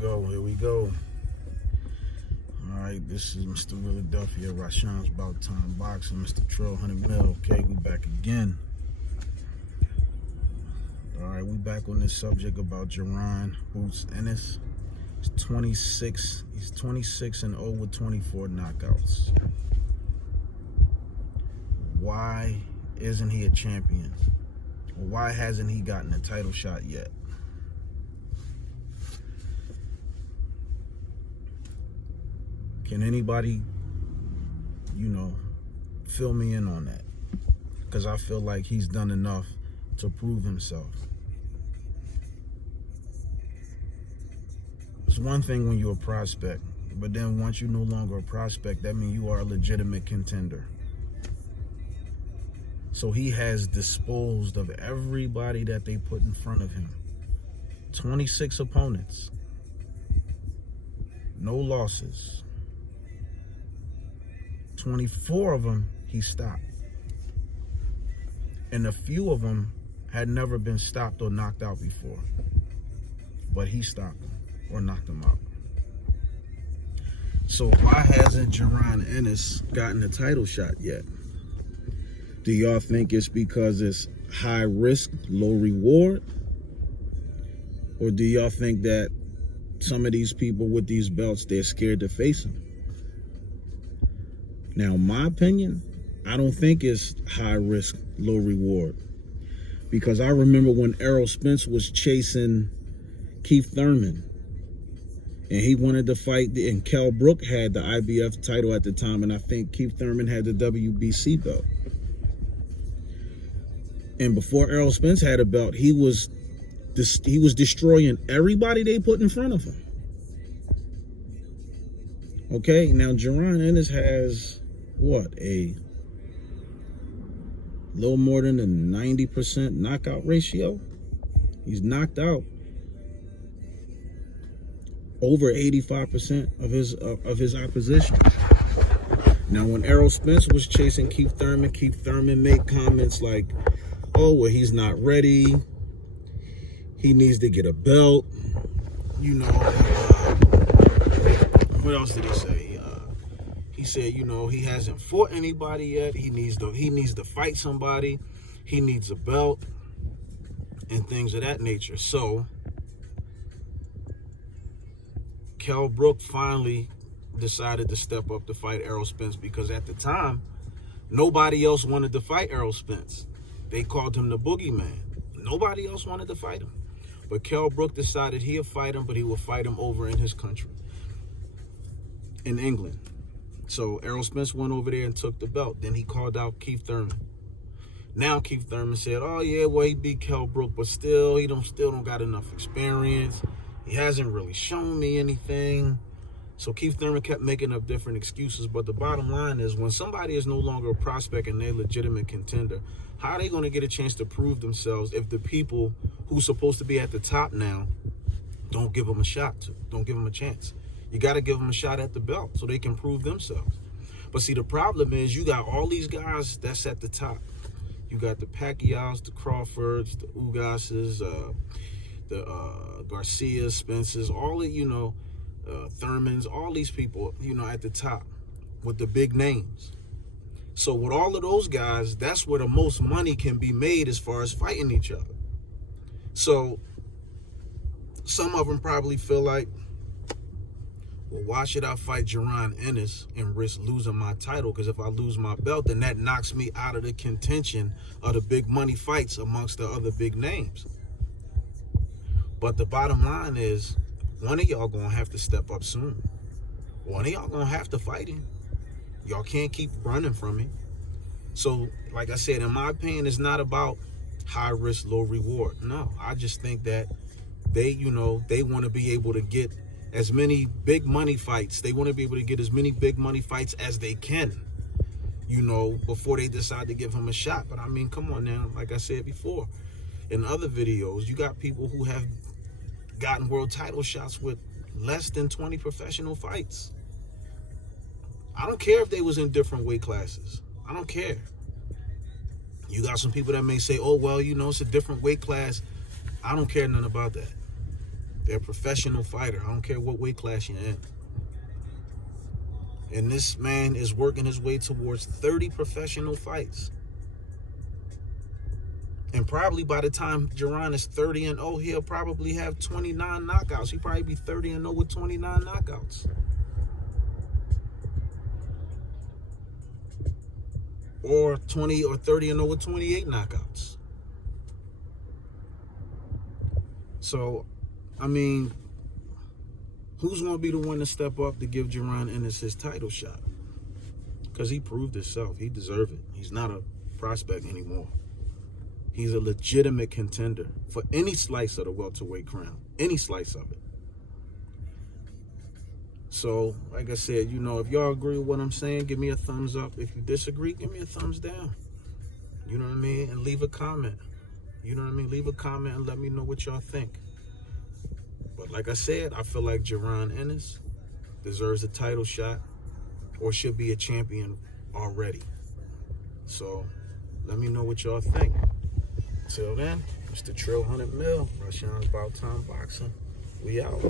Here we go. All right, this is Mr. Philadelphia, Rashawn's About Time Boxing, Mr. Trill, 100 mil. Okay, we back again. All right, we back on this subject about JARON Boots Ennis. He's 26. He's 26-0 with 24 knockouts. Why isn't he a champion? Why hasn't he gotten a title shot yet? Can anybody, fill me in on that? Because I feel like he's done enough to prove himself. It's one thing when you're a prospect, but then once you're no longer a prospect, that means you are a legitimate contender. So he has disposed of everybody that they put in front of him. 26 opponents. No losses. 24 of them he stopped. And a few of them had never been stopped or knocked out before. But he stopped them or knocked them out. So why hasn't JARON Ennis gotten a title shot yet? Do y'all think it's because it's high risk, low reward? Or do y'all think that some of these people with these belts, they're scared to face him? Now, in my opinion, I don't think it's high risk, low reward. Because I remember when Errol Spence was chasing Keith Thurman, and he wanted to fight, and Kell Brook had the IBF title at the time, and I think Keith Thurman had the WBC belt. And before Errol Spence had a belt, he was destroying everybody they put in front of him. Okay, now JARON Ennis has what, a little more than a 90% knockout ratio. He's knocked out over 85% of his opposition. Now, when Errol Spence was chasing Keith Thurman made comments like, "Oh, well, he's not ready. He needs to get a belt." What else did he say? He said, he hasn't fought anybody yet. He needs to fight somebody. He needs a belt and things of that nature. So Kell Brook finally decided to step up to fight Errol Spence, because at the time, nobody else wanted to fight Errol Spence. They called him the boogeyman. Nobody else wanted to fight him. But Kell Brook decided he'll fight him, but he will fight him over in his country, in England. So Errol Spence went over there and took the belt. Then he called out Keith Thurman. Now Keith Thurman said, "Oh yeah, well, he beat Kell Brook, but still don't got enough experience. He hasn't really shown me anything." So Keith Thurman kept making up different excuses. But the bottom line is, when somebody is no longer a prospect and they're a legitimate contender, how are they going to get a chance to prove themselves if the people who's supposed to be at the top now don't give them a shot, don't give them a chance? You got to give them a shot at the belt so they can prove themselves. But see, the problem is you got all these guys that's at the top. You got the Pacquiaos, the Crawfords, the Ugases, the Garcias, Spencers, all of, Thurmans, all these people, at the top with the big names. So with all of those guys, that's where the most money can be made as far as fighting each other. So some of them probably feel like, well, why should I fight JARON Ennis and risk losing my title? Because if I lose my belt, then that knocks me out of the contention of the big money fights amongst the other big names. But the bottom line is, one of y'all gonna have to step up soon. One of y'all gonna have to fight him. Y'all can't keep running from him. So, like I said, in my opinion, it's not about high risk, low reward. No, I just think that they want to be able to get as many big money fights. They want to be able to get as many big money fights as they can, before they decide to give him a shot. But I mean, come on now. Like I said before, in other videos, you got people who have gotten world title shots with less than 20 professional fights. I don't care if they was in different weight classes. I don't care. You got some people that may say, "Oh, well, it's a different weight class." I don't care nothing about that. They're a professional fighter. I don't care what weight class you're in. And this man is working his way towards 30 professional fights. And probably by the time Jaron is 30-0, he'll probably have 29 knockouts. He'll probably be 30-0 with 29 knockouts. Or 20 or 30-0 with 28 knockouts. So, I mean, who's going to be the one to step up to give Jaron Ennis his title shot? Because he proved himself. He deserved it. He's not a prospect anymore. He's a legitimate contender for any slice of the welterweight crown. Any slice of it. So, like I said, you know, if y'all agree with what I'm saying, give me a thumbs up. If you disagree, give me a thumbs down. You know what I mean? And leave a comment. You know what I mean? Leave a comment and let me know what y'all think. But like I said, I feel like Jaron Ennis deserves a title shot or should be a champion already. So let me know what y'all think. Till then, it's the Trill 100 Mil. Rashawn's About Time Boxing. We out.